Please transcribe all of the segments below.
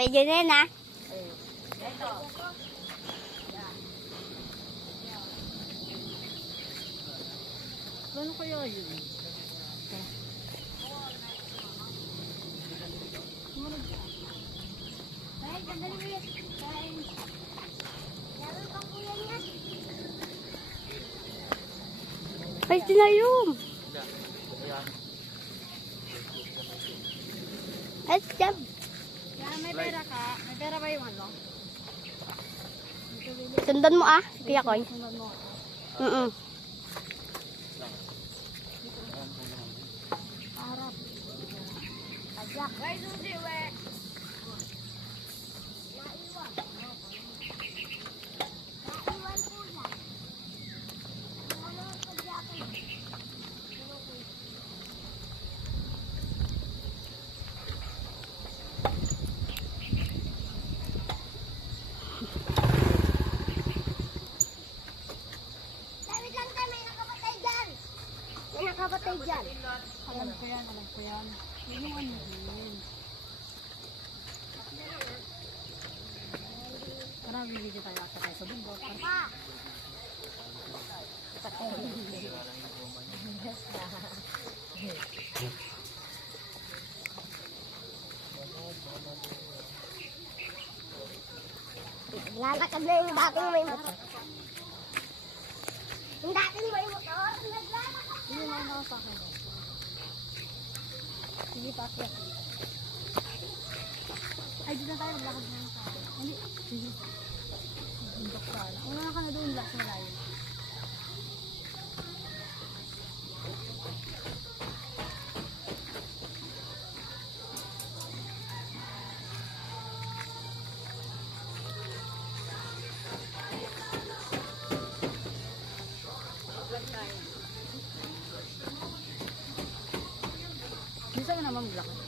Video na yan, ha? Ito. Ano kaya yun? Ay, sandali mo yan. Ay, tinayong. Ay, jump. Kaya may pera ka. May pera ba yung ano? Sundan mo, ah. Kuya Koy. Sundan mo. Harap. Ajak. Wait, susi, we. Nakapatay dyan. Alam ko yan, alam ko yan. Yun yung ano yun. Maraming video tayo ata tayo sa bundok. Lalakad na yung dating may motor. Yung dating may motor, naglalakad. Hindi mo na sa akin. Sige, pakyat. Ay, dito na tayo maglakad na sa akin. Hindi. Sige. Bundok sana. Una ka na doon, lakas na tayo. Bisa ka naman maglakad.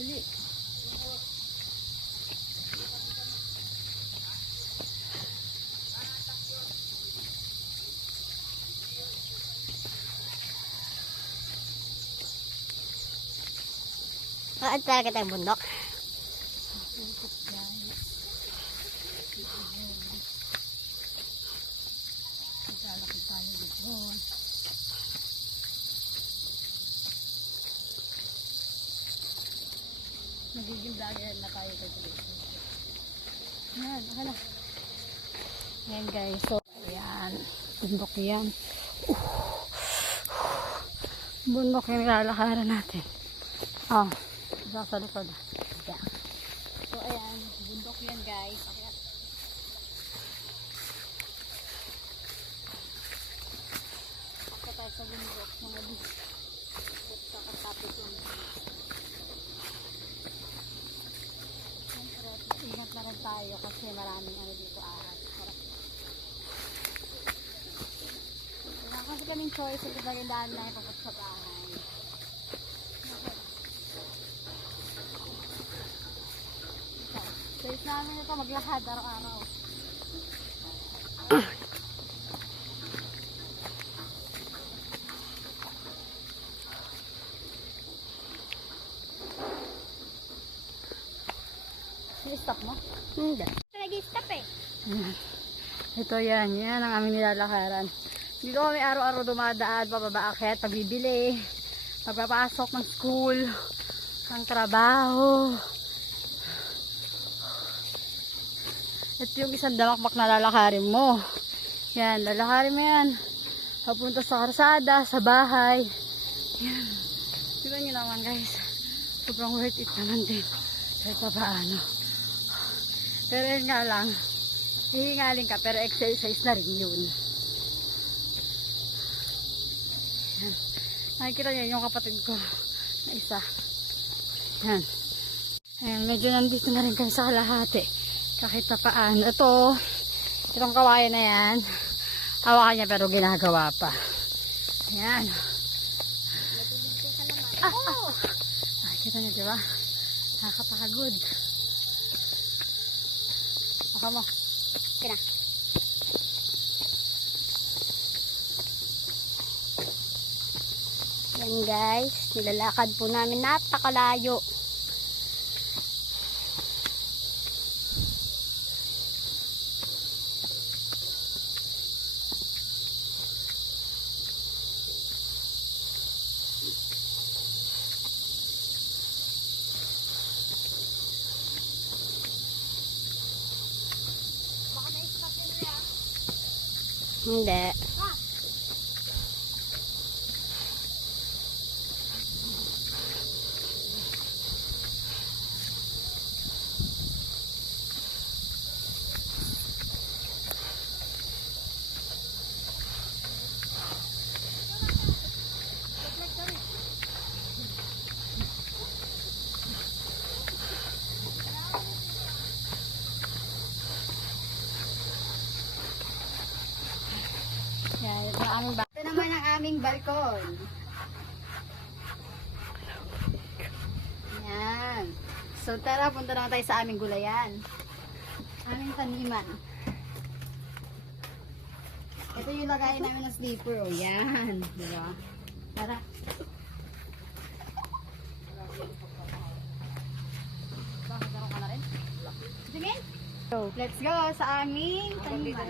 Dali. Saan talaga tayong bundok? Maglalakad tayo dito. Magiging vlogger na tayo dito. Yan, okay na. Yan guys, so ayan, bundok yan. Bundok yung lalakaran natin. Oh, sa likod. Yan. So ayan, bundok yan guys. Akyat. Akyat tayo sa bundok. Mga biscuit sa katapos yung ingat na rin tayo kasi maraming ano dito ahas. Wala kasi kaming choice ito na rin daan na ipapunta sa bahay. Choice namin ito maglakad araw-araw. Stop mo? Hindi. Nag-stop eh. Ito yan ang aming nilalakaran. Dito kami araw-araw dumadaan, pababa-akyat, pagbibili, pagpapasok ng school, ng trabaho. Ito yung isang damakmak na lalakarin mo. Yan, lalakarin mo yan. Papunta sa karsada, sa bahay. Yan. Tignan nyo naman guys. Sobrang worth it naman din. Kahit pa paano. Pero yun nga lang, hihingalin ka pero exercise na rin yun. Yan. Nakikita niyo yung kapatid ko na isa. Yan. Ayan, medyo nandito na rin kami sa kalahati. Kahit pa paano. Itong kawayan na yan. Hawakan niya pero ginagawa pa. Ayan. Kita niyo, diba? Nakakapagod. Baka mo. Kina. Yan guys, nilalakad po namin napakalayo. Hindi. Yan, ito ang aming ito naman ang aming balkon. Yan. So tara, punta naman tayo sa aming gulayan. Aming taniman. Ito yung lagayin namin ng sleeper. O, yan. Diba? Tara. Bakit ka na rin? Tingin? Let's go sa aming taniman.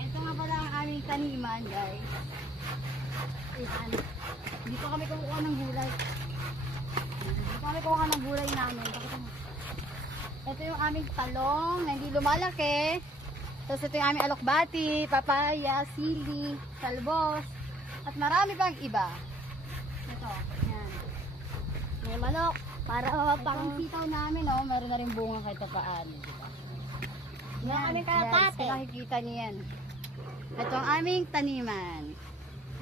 Ito nga pala ang aming taniman, guys. Ayan. Dito kami kukuha ng gulay. Dito kami kukuha ng gulay namin. Ito yung aming talong na hindi lumalaki. Tapos ito yung aming alokbati, papaya, sili, talbos, at marami pang iba. Ito, yan. May manok. Para Pang sitaw namin, oh, meron na rin bunga kahit paano. Diba? Meron kaming guys, kalapate. nakikita niyo yan. Ito ang aming taniman.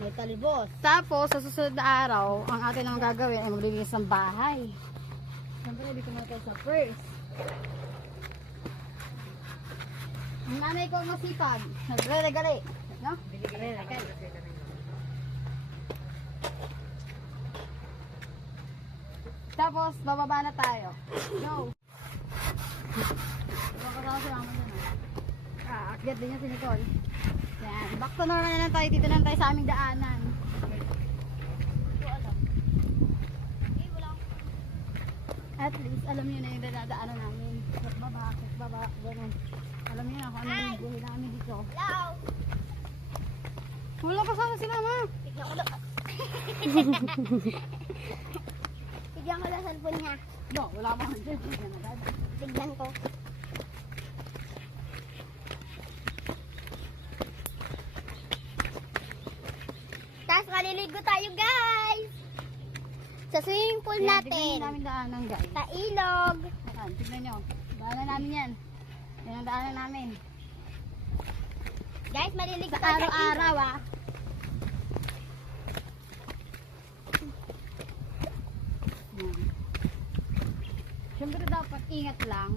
may talbos. Tapos, sa susunod na araw, ang atin naman gagawin ay maglilinis ng bahay. Siyempre, dito muna tayo sa first. Ang nanay ko ang masipag. Nagre-regali. No? Nagre-regali. Tapos, bababa na tayo. Go! Bababa sa naman yun. Aakyat din niya si Nicole. Yan. Back to normal na lang tayo. Dito na lang tayo sa aming daanan. At least, alam niyo na yung dadaanan namin. Baba, ganun. Alam niyo na kung ano yung buhay namin dito. Hello! Wala pa sana si Mama. Tignan ko lang. Tignan ko lang cellphone niya. No, wala pa nga dyan. Tignan agad. Tignan ko. Tapos maliligo tayo guys! Sa swimming pool Tignan natin. namin daanan, guys. Sa ilog. Ayan, tignan nyo. Daanan namin yan. Yan ang daanan namin. Guys, maliligo Sa tayo sa araw-araw, ilog. ah. Yan. Siyempre dapat ingat lang.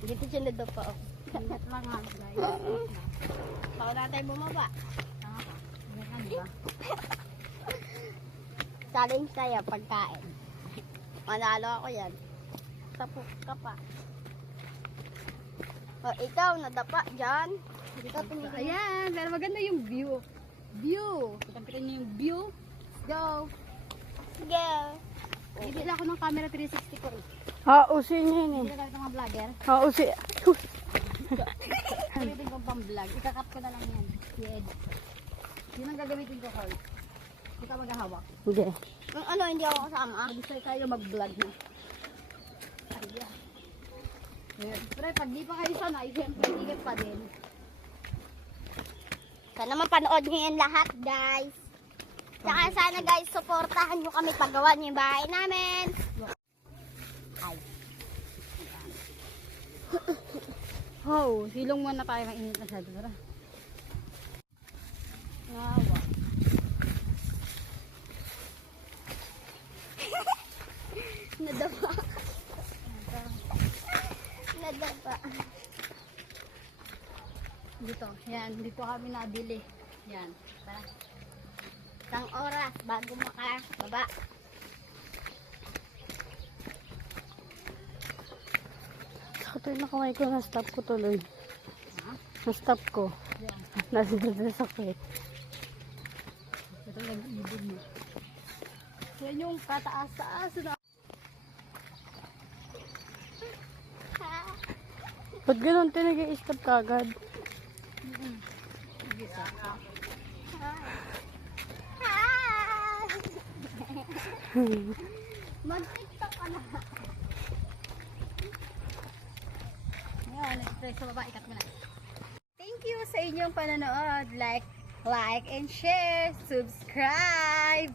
Dito siya na pa ako. Ingat lang ha, guys. Baka na tayo bumaba. Tama ka. Ingat lang, diba? Challenge tayo pagkain. Manalo ako yan. Tapos ka pa. O, ikaw, nadapa dyan. Dito, tumigil. Ayan, pero maganda yung view. View. Kita niyo yung view. Let's go. Sige. Bibili ako ng camera 360 ko eh. Usin niya yun Hindi na gamit ng mga vlogger. Usin. Gamitin kong pang-vlog. Ikakat ko na lang yan. I-edit. Yun ang gagamitin ko, Carl. Hindi ka maghahawak. Hindi. Ano, hindi ako kasama. Mag-start tayo mag-vlog na. Ayan. Siyempre, pag di pa kayo sanay, siyempre, ingat pa din. Sana mapanood nyo yan lahat, guys. Tsaka sana, guys, supportahan nyo kami paggawa nyo yung bahay namin. Ay. Oh, silong muna tayo. Mainit na siya. Tara. Nawa. Nadapa. Nadapa. Dito, yan, dito kami nabili. Yan, tara. Isang oras bago makababa. Ito yung nakamay ko, na-stop ko tuloy. Ha? Na-stop ko. Yan. Nasa dito na sakit. Ito nag-ibig mo. Yan yung kataas-taas na. Ba't ganun? Tinag-i-stop ka agad. Mag-tiktok ka na. Ngayon, nag-stress sa baba, ikat mo na. Thank you sa inyong panonood. Like and share, subscribe.